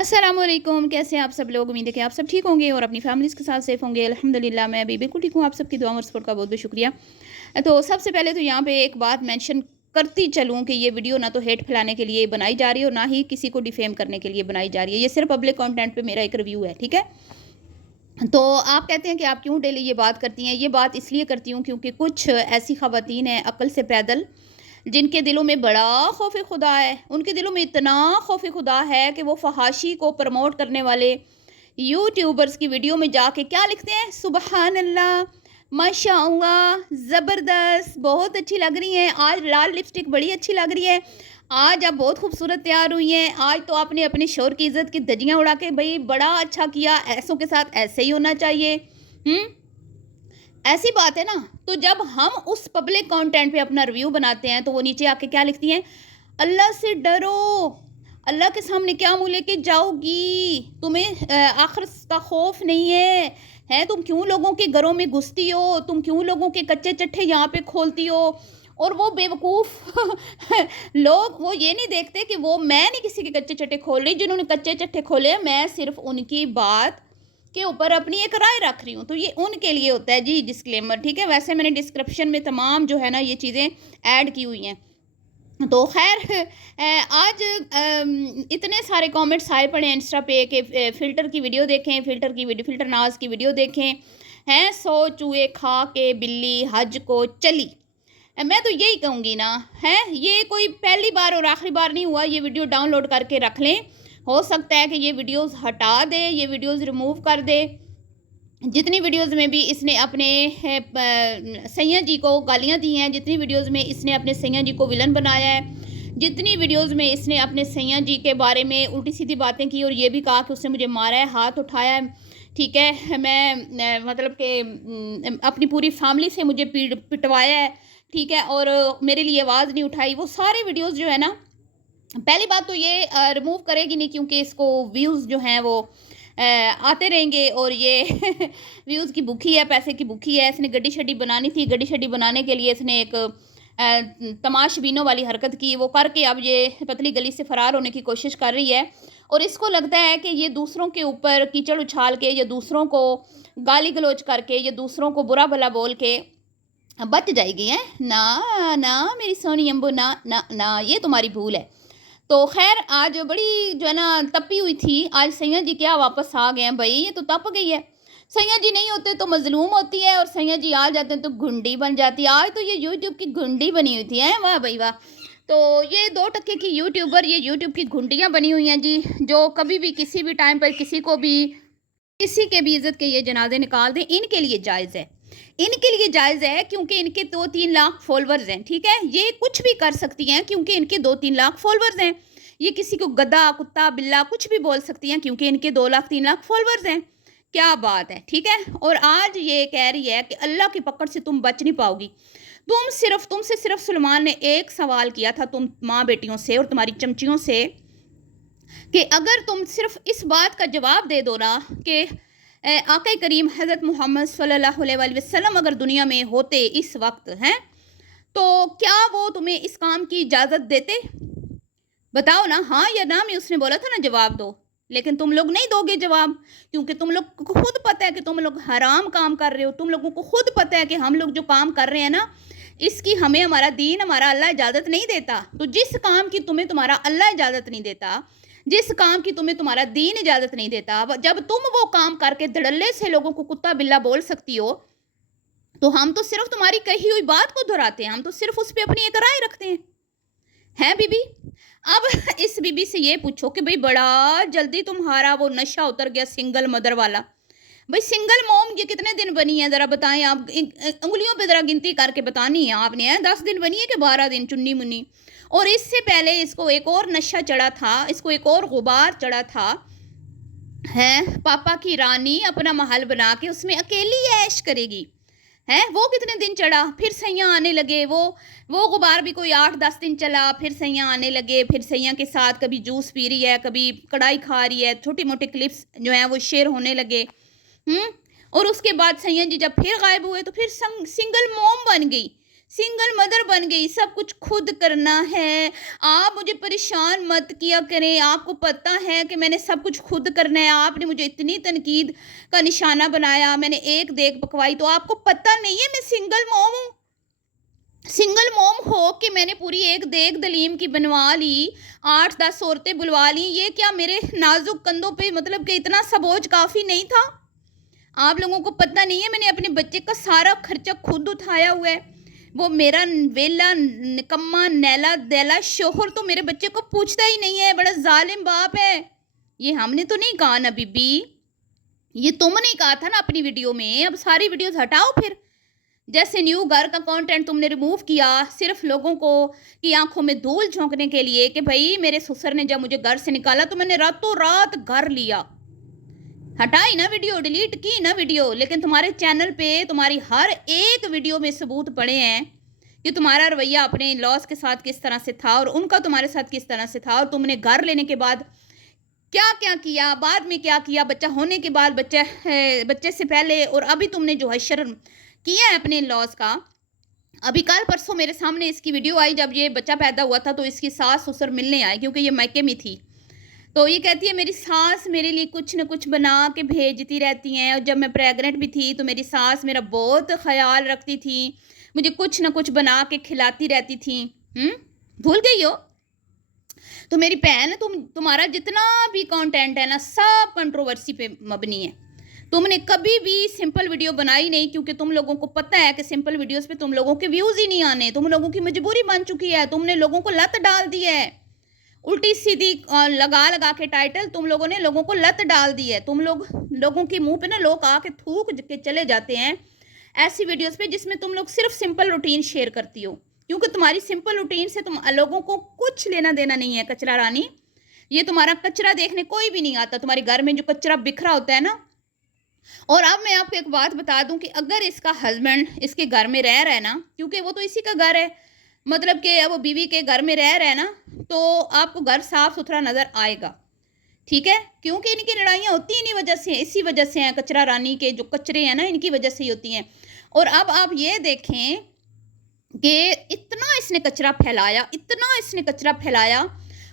अस्सलाम वालेकुम। कैसे हैं आप सब लोग? उम्मीद है कि आप सब ठीक होंगे और अपनी फैमिलीज़ के साथ सेफ़ होंगे। अल्हम्दुलिल्लाह मैं भी बिल्कुल ठीक हूँ। आप सबकी दुआ और सपोर्ट का बहुत-बहुत शुक्रिया। तो सबसे पहले तो यहाँ पे एक बात मेंशन करती चलूँ कि ये वीडियो ना तो हेट फैलाने के लिए बनाई जा रही है और ना ही किसी को डिफेम करने के लिए बनाई जा रही है। ये सिर्फ़ पब्लिक कंटेंट पे मेरा एक रिव्यू है, ठीक है? तो आप कहते हैं कि आप क्यों डेली ये बात करती हैं? ये बात इसलिए करती हूँ क्योंकि कुछ ऐसी ख़वातीन हैं अक्ल से पैदल, जिनके दिलों में बड़ा खौफ़ खुदा है। उनके दिलों में इतना खौफ़ खुदा है कि वो फ़हाशी को प्रमोट करने वाले यूट्यूबर्स की वीडियो में जाके क्या लिखते हैं? सुबहान अल्लाह, माशाअल्लाह, ज़बरदस्त, बहुत अच्छी लग रही हैं, आज लाल लिपस्टिक बड़ी अच्छी लग रही है, आज आप बहुत खूबसूरत तैयार हुई हैं, आज तो आपने अपने शौहर की इज़्ज़त की धज्जियाँ उड़ा के भई बड़ा अच्छा किया, ऐसों के साथ ऐसे ही होना चाहिए। हुँ? ऐसी बात है ना। तो जब हम उस पब्लिक कंटेंट पे अपना रिव्यू बनाते हैं तो वो नीचे आके क्या लिखती हैं? अल्लाह से डरो, अल्लाह के सामने क्या मुँह लेके जाओगी? तुम्हें आखिरत का खौफ नहीं है, हैं? तुम क्यों लोगों के घरों में घुसती हो? तुम क्यों लोगों के कच्चे चट्टे यहाँ पे खोलती हो? और वो बेवकूफ़ लोग वो ये नहीं देखते कि वो मैं नहीं किसी के कच्चे चट्टे खोल रही, जिन्होंने कच्चे चट्टे खोले हैं, मैं सिर्फ़ उनकी बात के ऊपर अपनी एक राय रख रही हूँ, तो ये उनके लिए होता है जी डिस्क्लेमर, ठीक है? वैसे मैंने डिस्क्रिप्शन में तमाम जो है ना ये चीज़ें ऐड की हुई हैं। तो ख़ैर आज इतने सारे कमेंट्स आए पड़े हैं इंस्टा पे कि फ़िल्टर की वीडियो देखें, फ़िल्टर नाज़ की वीडियो देखें, हैं 100 चूहे खा के बिल्ली हज को चली। मैं तो यही कहूँगी ना, हैं ये कोई पहली बार और आखिरी बार नहीं हुआ, ये वीडियो डाउनलोड करके रख लें। हो सकता है कि ये वीडियोज़ हटा दे, ये वीडियोज़ रिमूव कर दे। जितनी वीडियोज़ में भी इसने अपने सैय्यद जी को गालियाँ दी हैं, जितनी वीडियोज़ में इसने अपने सैय्यद जी को विलन बनाया है, जितनी वीडियोज़ में इसने अपने सैय्यद जी के बारे में उल्टी-सीधी बातें की और ये भी कहा कि उसने मुझे मारा है, हाथ उठाया है, ठीक है? मैं मतलब कि अपनी पूरी फैमिली से मुझे पिटवाया है, ठीक है? और मेरे लिए आवाज़ नहीं उठाई, वो सारे वीडियोज़ जो है ना, पहली बात तो ये रिमूव करेगी नहीं क्योंकि इसको व्यूज़ जो हैं वो आते रहेंगे और ये व्यूज़ की भूखी है, पैसे की भूखी है। इसने गड्डी-शड्डी बनानी थी, गड्डी-शड्डी बनाने के लिए इसने एक तमाशबीनों वाली हरकत की, वो करके अब ये पतली गली से फ़रार होने की कोशिश कर रही है और इसको लगता है कि ये दूसरों के ऊपर कीचड़ उछाल के या दूसरों को गाली-गलौच करके या दूसरों को बुरा-भला बोल के बच जाएगी, हैं? ना, ना मेरी सोनी अम्बू ना, ना, ना, ये तुम्हारी भूल है। तो ख़ैर आज बड़ी जो है ना तपी हुई थी, आज सैय्यद जी क्या वापस आ गए हैं भई, ये तो तप गई है। सैय्यद जी नहीं होते तो मज़लूम होती है और सैय्यद जी आ जाते हैं तो घुंडी बन जाती है। आज तो ये यूट्यूब की घुंडी बनी हुई थी, हैं? वाह भई वाह! तो ये 2 टके की यूट्यूबर, ये यूट्यूब की घुंडियाँ बनी हुई हैं जी, जो कभी भी किसी भी टाइम पर किसी के भी इज़्ज़त के ये जनाज़े निकाल दें, इनके लिए जायज़ है। इनके लिए जायज़ है क्योंकि इनके 2-3 लाख फ़ॉलोवर्स हैं, ठीक है? ये कुछ भी कर सकती हैं क्योंकि इनके 2-3 लाख फ़ॉलोवर्स हैं। ये किसी को गधा, कुत्ता, बिल्ला कुछ भी बोल सकती हैं क्योंकि इनके 2 लाख 3 लाख फ़ॉलोवर्स हैं। क्या बात है, ठीक है? और आज ये कह रही है कि अल्लाह की पकड़ से तुम बच नहीं पाओगी। तुमसे सिर्फ़ सुलेमान ने एक सवाल किया था तुम माँ-बेटियों से और तुम्हारी चमचियों से कि अगर तुम सिर्फ़ इस बात का जवाब दे दो ना कि आका करीम हज़रत मोहम्मद सल्लल्लाहु अलैहि वसल्लम अगर दुनिया में होते इस वक़्त, हैं? तो क्या वो तुम्हें इस काम की इजाज़त देते? बताओ ना, हाँ या ना में उसने बोला था ना जवाब दो। लेकिन तुम लोग नहीं दोगे जवाब क्योंकि तुम लोग को खुद पता है कि तुम लोग हराम काम कर रहे हो। तुम लोगों को खुद पता है कि हम लोग जो काम कर रहे हैं ना, इसकी हमें हमारा दीन, हमारा अल्लाह इजाज़त नहीं देता। तो जिस काम की तुम्हें तुम्हारा अल्लाह इजाज़त नहीं देता, जिस काम की तुम्हें तुम्हारा दीन इजाज़त नहीं देता, जब तुम वो काम करके धड़ल्ले से लोगों को कुत्ता बिल्ला बोल सकती हो, तो हम तो सिर्फ़ तुम्हारी कही हुई बात को दोहराते हैं। हम तो सिर्फ़ उस पे अपनी एक राय रखते हैं। हैं बीबी? अब इस बीबी से ये पूछो कि भई बड़ा जल्दी तुम्हारा वो नशा उतर गया सिंगल मदर वाला। भई सिंगल मॉम ये कितने दिन बनी है ज़रा बताएँ आप? उँगलियों पे ज़रा गिनती करके बतानी है आपने, हैं? 10 दिन बनी है कि 12 दिन चुन्नी-मुन्नी? और इससे पहले इसको एक और नशा चढ़ा था, इसको एक और गुबार चढ़ा था, हैं? पापा की रानी अपना महल बना के उसमें अकेली ऐश करेगी। हैं? वो कितने दिन चढ़ा, फिर सैयाँ आने लगे, वो गुबार भी कोई 8-10 दिन चला, फिर सैयाँ आने लगे, फिर सैयाँ के साथ कभी जूस पी रही है, कभी कढ़ाई खा रही है, छोटे-मोटे क्लिप्स जो हैं वो शेयर होने लगे। हुँ? और उसके बाद सैय्यद जी जब फिर गायब हुए तो फिर सिंगल मॉम बन गई। سنگل مدر بن گئی, سب کچھ خود کرنا ہے. آپ مجھے پریشان مت کیا کریں, آپ کو پتہ ہے کہ میں نے سب کچھ خود کرنا ہے. آپ نے مجھے اتنی تنقید کا نشانہ بنایا, میں نے ایک دیگ پکوائی, تو آپ کو پتہ نہیں ہے میں سنگل موم ہوں. سنگل موم ہو کہ میں نے پوری ایک دیگ دلیم کی بنوا لی, 8-10 عورتیں بلوا لی. یہ کیا میرے نازک کندھوں پہ مطلب کہ اتنا سا بوجھ کافی نہیں تھا؟ آپ لوگوں کو پتہ نہیں ہے میں نے اپنے بچے کا سارا خرچہ خود اٹھایا ہوا ہے. وہ میرا ویلا نکما نیلا دیلا شوہر تو میرے بچے کو پوچھتا ہی نہیں ہے, بڑا ظالم باپ ہے. یہ ہم نے تو نہیں کہا نا بی بی, یہ تم نے کہا تھا نا اپنی ویڈیو میں. اب ساری ویڈیوز ہٹاؤ پھر. جیسے نیو گھر کا کانٹینٹ تم نے ریموو کیا صرف لوگوں کو کی آنکھوں میں دھول جھونکنے کے لیے کہ بھائی میرے سسر نے جب مجھے گھر سے نکالا تو میں نے راتوں رات گھر لیا. ہٹائی نا ویڈیو, ڈیلیٹ کی نا ویڈیو, لیکن تمہارے چینل پہ تمہاری ہر ایک ویڈیو میں ثبوت پڑے ہیں کہ تمہارا رویہ اپنے لاس کے ساتھ کس طرح سے تھا اور ان کا تمہارے ساتھ کس طرح سے تھا, اور تم نے گھر لینے کے بعد کیا کیا کیا, بعد میں کیا کیا, بچہ ہونے کے بعد بچے سے پہلے, اور ابھی تم نے جو حشر کیا ہے اپنے لاس کا. ابھی کل پرسوں میرے سامنے اس کی ویڈیو آئی جب یہ بچہ پیدا ہوا تھا, تو اس کی ساس سسر ملنے آئے کیونکہ یہ میکے میں تھی. تو یہ کہتی ہے میری ساس میرے لیے کچھ نہ کچھ بنا کے بھیجتی رہتی ہیں, اور جب میں پریگننٹ بھی تھی تو میری ساس میرا بہت خیال رکھتی تھی, مجھے کچھ نہ کچھ بنا کے کھلاتی رہتی تھی. بھول گئی ہو؟ تو میری بہن تمہارا جتنا بھی کانٹینٹ ہے نا سب کنٹروورسی پہ مبنی ہے. تم نے کبھی بھی سمپل ویڈیو بنائی نہیں, کیونکہ تم لوگوں کو پتہ ہے کہ سمپل ویڈیوز پہ تم لوگوں کے ویوز ہی نہیں آنے. تم لوگوں کی مجبوری بن چکی ہے, تم نے لوگوں کو لت ڈال دی ہے, الٹی سیدھی لگا کے ٹائٹل تم لوگوں نے لوگوں کو لت ڈال دی ہے. تم لوگوں کے منہ پہ نا لوگ آ کے تھوک کے چلے جاتے ہیں ایسی ویڈیوز پہ جس میں تم لوگ صرف سمپل روٹین شیئر کرتی ہو, کیونکہ تمہاری سمپل روٹین سے تم لوگوں کو کچھ لینا دینا نہیں ہے. کچرا رانی, یہ تمہارا کچرا دیکھنے کوئی بھی نہیں آتا. تمہارے گھر میں جو کچرا بکھرا ہوتا ہے نا. اور اب میں آپ کو ایک بات بتا دوں کہ اگر اس کا ہسبینڈ اس کے گھر میں رہ رہا ہے نا, کیونکہ وہ تو اسی کا گھر ہے, مطلب کہ وہ بیوی کے گھر میں رہ رہا ہے نا, تو آپ کو گھر صاف ستھرا نظر آئے گا, ٹھیک ہے. کیونکہ ان کی لڑائیاں ہوتی ہیں انہی وجہ سے, اسی وجہ سے ہیں. کچرا رانی کے جو کچرے ہیں نا ان کی وجہ سے ہی ہوتی ہیں. اور اب آپ یہ دیکھیں کہ اتنا اس نے کچرا پھیلایا,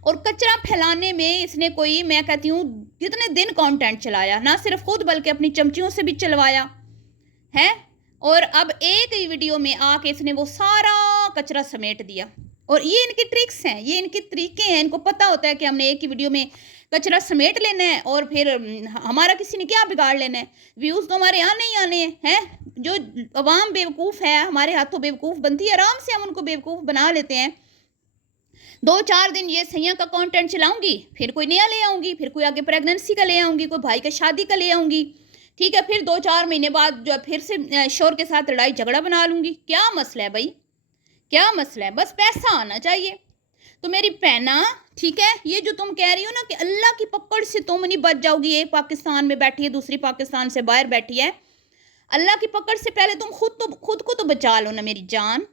اور کچرا پھیلانے میں اس نے کوئی, میں کہتی ہوں کتنے دن کانٹینٹ چلایا, نہ صرف خود بلکہ اپنی چمچیوں سے بھی چلوایا ہے. اور اب ایک ہی ویڈیو میں آ کے اس نے وہ سارا کچرا سمیٹ دیا. اور یہ ان کی ٹرکس ہیں, یہ ان کے طریقے ہیں. ان کو پتہ ہوتا ہے کہ ہم نے ایک ہی ویڈیو میں کچرا سمیٹ لینا ہے اور پھر ہمارا کسی نے کیا بگاڑ لینا ہے, ویوز تو ہمارے آنے ہی آنے ہیں. جو عوام بیوقوف ہے ہمارے ہاتھوں بیوقوف بنتی ہے, آرام سے ہم ان کو بیوقوف بنا لیتے ہیں. 2-4 دن یہ سیاں کا کانٹینٹ چلاؤں گی, پھر کوئی نیا لے آؤں گی, پھر کوئی آگے پریگننسی کا لے آؤں گی, کوئی بھائی کا شادی کا لے آؤں گی, ٹھیک ہے. پھر 2-4 مہینے بعد جو پھر سے شوہر کے ساتھ لڑائی جھگڑا بنا لوں گی. کیا مسئلہ ہے بھائی, کیا مسئلہ ہے؟ بس پیسہ آنا چاہیے. تو میری پہنا, ٹھیک ہے, یہ جو تم کہہ رہی ہو نا کہ اللہ کی پکڑ سے تم نہیں بچ جاؤ گی, ایک پاکستان میں بیٹھی ہے دوسری پاکستان سے باہر بیٹھی ہے, اللہ کی پکڑ سے پہلے تم خود کو تو بچا لو نا میری جان.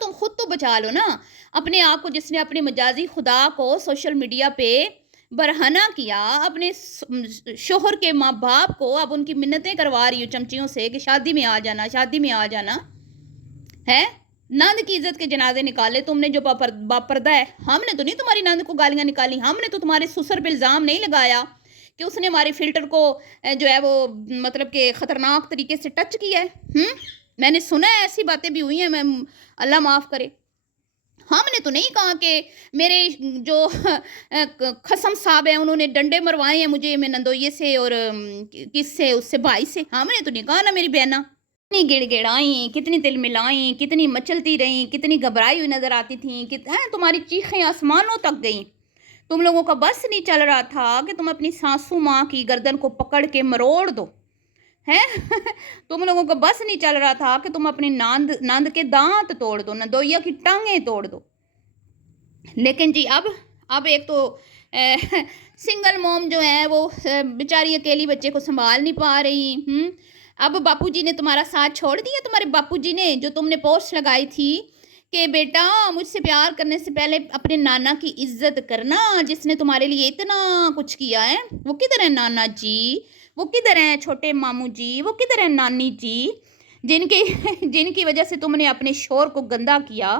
تم خود تو بچا لو نا اپنے آپ کو. جس نے اپنے مجازی خدا کو سوشل میڈیا پہ برہنہ کیا, اپنے شوہر کے ماں باپ کو اب ان کی منتیں کروا رہی ہو چمچیوں سے کہ شادی میں آ جانا ہے. نند کی عزت کے جنازے نکالے تم نے جو باپردہ ہے. ہم نے تو نہیں تمہاری نند کو گالیاں نکالی, ہم نے تو تمہارے سسر پہ الزام نہیں لگایا کہ اس نے ہمارے فلٹر کو جو ہے وہ مطلب کہ خطرناک طریقے سے ٹچ کیا ہے. میں نے سنا ہے ایسی باتیں بھی ہوئی ہیں, میں اللہ معاف کرے. ہم نے تو نہیں کہا کہ میرے جو خصم صاحب ہیں انہوں نے ڈنڈے مروائے ہیں مجھے میں نندویے سے اور کس سے, اس سے بھائی سے. ہم نے تو نہیں کہا نا میری بہنا. کتنی گڑ گڑائیں, کتنی دل ملائیں, کتنی مچلتی رہیں, کتنی گھبرائی ہوئی نظر آتی تھیں, تمہاری چیخیں آسمانوں تک گئیں. تم لوگوں کا بس نہیں چل رہا تھا کہ تم اپنی ساسو ماں کی گردن کو پکڑ کے مروڑ دو, ہے تم لوگوں کا بس نہیں چل رہا تھا کہ تم اپنی نند کے دانت توڑ دو, نندویا کی ٹانگیں توڑ دو. لیکن جی اب ایک تو سنگل موم جو ہے وہ بیچاری اکیلی بچے کو سنبھال نہیں پا رہی. اب باپو جی نے تمہارا ساتھ چھوڑ دیا. تمہارے باپو جی نے جو تم نے پوسٹ لگائی تھی کہ بیٹا مجھ سے پیار کرنے سے پہلے اپنے نانا کی عزت کرنا, جس نے تمہارے لیے اتنا کچھ کیا ہے, وہ کدھر ہے نانا جی, وہ کدھر ہیں چھوٹے ماموں جی, وہ کدھر ہیں نانی جی, जिन की वजह से तुमने अपने शोर को गंदा किया।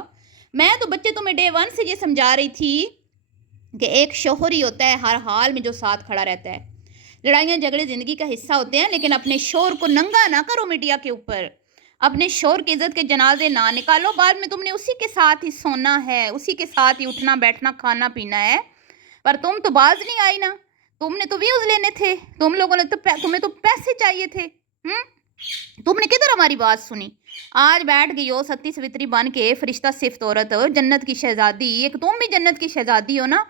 मैं तो बच्चे तुम्हें डे 1 से ये समझा रही थी कि एक शोहर ही होता है हर हाल में जो साथ खड़ा रहता है। लड़ाइयाँ झगड़े ज़िंदगी का हिस्सा होते हैं, लेकिन अपने शोर को नंगा ना करो मीडिया के ऊपर। अपने शोर की इज़्ज़त के जनाजे ना निकालो, बाद में तुमने उसी के साथ ही सोना है, उसी के साथ ही उठना बैठना खाना पीना है। पर तुम तो बाज नहीं आई ना, तुमने तो व्यूज़ लेने थे, तुम लोगों ने तो तुम्हें तो पैसे चाहिए थे। तुमने किधर हमारी बात सुनी? आज बैठ गई हो सती सवित्री बन के, फरिश्ता सिफ्त औरत, जन्नत की शहजादी। एक तुम भी जन्नत की शहजादी हो ना,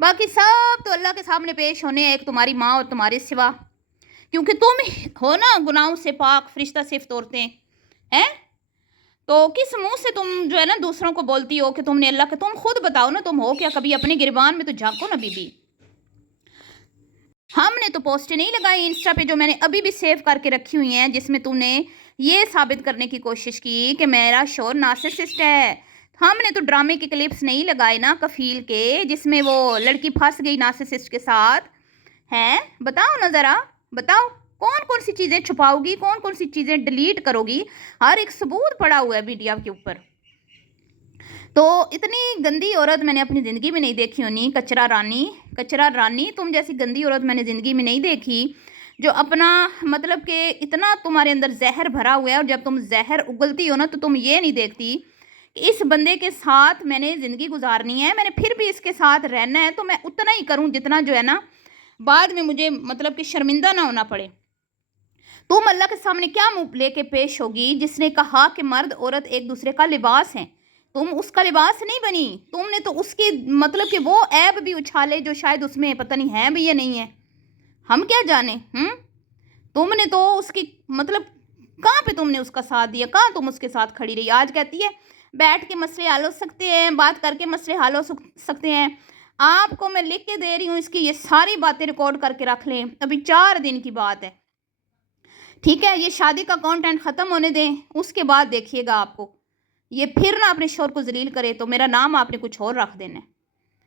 बाकी सब तो अल्लाह के सामने पेश होने हैं, एक तुम्हारी माँ और तुम्हारे सिवा, क्योंकि तुम हो ना गुनाहों से पाक फरिश्ता सिफ्त औरतें हैं। तो किस मुंह से तुम जो है ना दूसरों को बोलती हो कि तुमने अल्लाह के, तुम खुद बताओ ना तुम हो क्या? कभी अपने गिरबान में तो झांको ना बीबी। हमने तो पोस्टें नहीं लगाई इंस्टा पे, जो मैंने अभी भी सेव करके रखी हुई हैं, जिसमें तूने ये साबित करने की कोशिश की कि मेरा शोर नार्सिसिस्ट है। हमने तो ड्रामे के क्लिप्स नहीं लगाए ना कफील के, जिसमें वो लड़की फंस गई नार्सिसिस्ट के साथ। हैं, बताओ ना ज़रा, बताओ कौन कौन सी चीज़ें छुपाओगी, कौन कौन सी चीज़ें डिलीट करोगी? हर एक सबूत पड़ा हुआ है मीडिया के ऊपर। तो इतनी गंदी औरत मैंने अपनी ज़िंदगी में नहीं देखी होनी। कचरा रानी तुम जैसी गंदी औरत मैंने ज़िंदगी में नहीं देखी, जो अपना मतलब कि इतना तुम्हारे अंदर जहर भरा हुआ है, और जब तुम जहर उगलती हो ना तो तुम ये नहीं देखती कि इस बंदे के साथ मैंने ज़िंदगी गुजारनी है, मैंने फिर भी इसके साथ रहना है, तो मैं उतना ही करूँ जितना जो है ना बाद में मुझे मतलब कि शर्मिंदा ना होना पड़े। तुम अल्लाह के सामने क्या मुंह लेके पेश होगी, जिसने कहा कि मर्द औरत एक दूसरे का लिबास हैं? तुम उसका लिबास नहीं बनी, तुमने तो उसकी मतलब कि वो ऐब भी उछाले जो शायद उसमें पता नहीं है भी या नहीं है, हम क्या जाने। तुमने तो उसकी मतलब कहाँ पे तुमने उसका साथ दिया, कहाँ तुम उसके साथ खड़ी रही? आज कहती है बैठ के मसले हल हो सकते हैं, बात करके मसले हल हो सकते हैं। आपको मैं लिख के दे रही हूँ, इसकी ये सारी बातें रिकॉर्ड करके रख लें, अभी 4 दिन की बात है, ठीक है? ये शादी का कंटेंट ख़त्म होने दें, उसके बाद देखिएगा आपको ये फिर ना अपने शोर को जलील करे तो मेरा नाम आपने कुछ और रख देना है।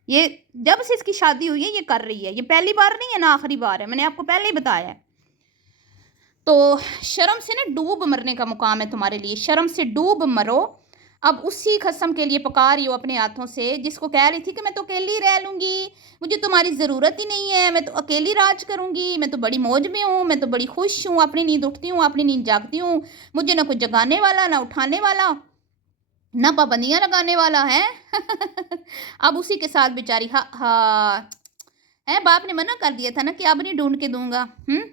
ये जब से इसकी शादी हुई है ये कर रही है, ये पहली बार नहीं है ना आखिरी बार है, मैंने आपको पहले ही बताया है। तो शर्म से ना डूब मरने का मुकाम है तुम्हारे लिए, शर्म से डूब मरो। अब उसी कसम के लिए पका रही हो अपने हाथों से, जिसको कह रही थी कि मैं तो अकेली रह लूँगी, मुझे तुम्हारी ज़रूरत ही नहीं है, मैं तो अकेली राज करूँगी, मैं तो बड़ी मौज में हूँ, मैं तो बड़ी खुश हूँ, अपनी नींद उठती हूँ, अपनी नींद जागती हूँ, मुझे ना कोई जगाने वाला ना उठाने वाला ना पाबंदियाँ लगाने वाला है। अब उसी के साथ बेचारी है, बाप ने मना कर दिया था ना कि अब नहीं ढूंढ के दूंगा।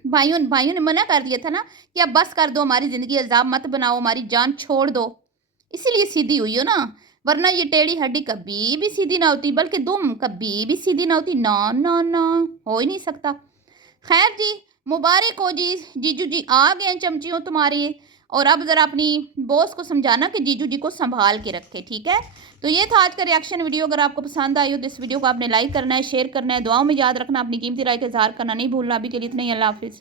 भाइयों ने मना कर दिया था ना कि अब बस कर दो, हमारी ज़िंदगी अजाब मत बनाओ, हमारी जान छोड़ दो, इसीलिए सीधी हुई हो ना, वरना ये टेढ़ी हड्डी कभी भी सीधी ना होती, बल्कि तुम कभी भी सीधी ना होती। ना ना ना, हो ही नहीं सकता। खैर जी, मुबारक हो जी, जीजू जी आ गए हैं चमचियों तुम्हारे। और अब ज़रा अपनी बॉस को समझाना कि जीजू जी को संभाल के रखे, ठीक है? तो ये था आज का रिएक्शन वीडियो। अगर आपको पसंद आई हो तो इस वीडियो को आपने लाइक करना है, शेयर करना है, दुआओं में याद रखना, अपनी कीमती राय का इजहार करना नहीं भूलना। अभी के लिए इतना ही, अल्लाह हाफिज़।